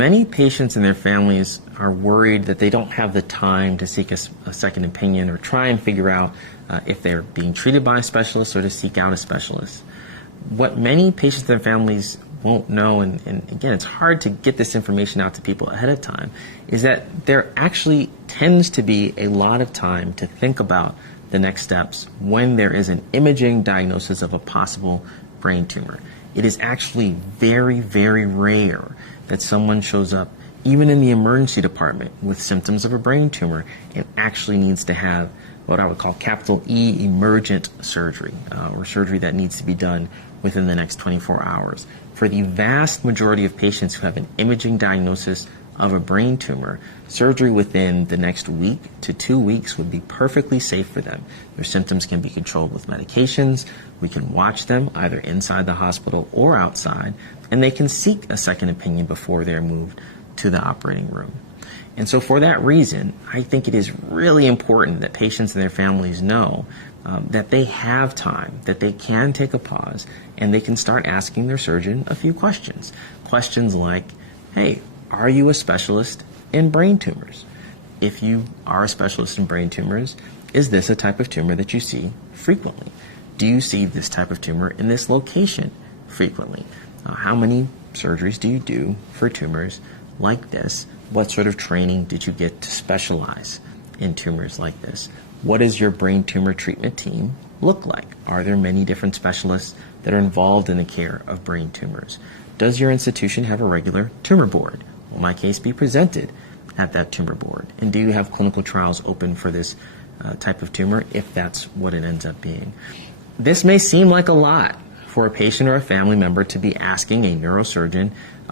Many patients and their families are worried that they don't have the time to seek a second opinion or try and figure out if they're being treated by a specialist or to seek out a specialist. What many patients and their families won't know, and again, it's hard to get this information out to people ahead of time, is that there actually tends to be a lot of time to think about the next steps when there is an imaging diagnosis of a possible brain tumor. It is actually very, very rare that someone shows up, even in the emergency department, with symptoms of a brain tumor and actually needs to have what I would call capital E emergent surgery, or surgery that needs to be done within the next 24 hours. For the vast majority of patients who have an imaging diagnosis of a brain tumor, surgery within the next week to 2 weeks would be perfectly safe for them. Their symptoms can be controlled with medications. We can watch them either inside the hospital or outside, and they can seek a second opinion before they're moved to the operating room. And so for that reason, I think it is really important that patients and their families know that they have time, that they can take a pause, and they can start asking their surgeon a few questions. Questions like, hey, are you a specialist in brain tumors? If you are a specialist in brain tumors, is this a type of tumor that you see frequently? Do you see this type of tumor in this location frequently? How many surgeries do you do for tumors like this? What sort of training did you get to specialize in tumors like this? What does your brain tumor treatment team look like? Are there many different specialists that are involved in the care of brain tumors? Does your institution have a regular tumor board? Will my case be presented at that tumor board? And do you have clinical trials open for this type of tumor, if that's what it ends up being? This may seem like a lot for a patient or a family member to be asking a neurosurgeon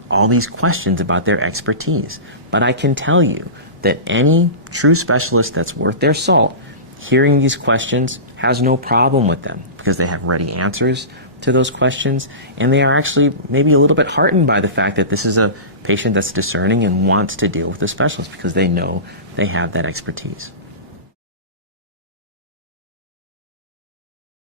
all these questions about their expertise. But I can tell you that any true specialist that's worth their salt, hearing these questions, has no problem with them because they have ready answers to those questions, and they are actually maybe a little bit heartened by the fact that this is a patient that's discerning and wants to deal with a specialist because they know they have that expertise.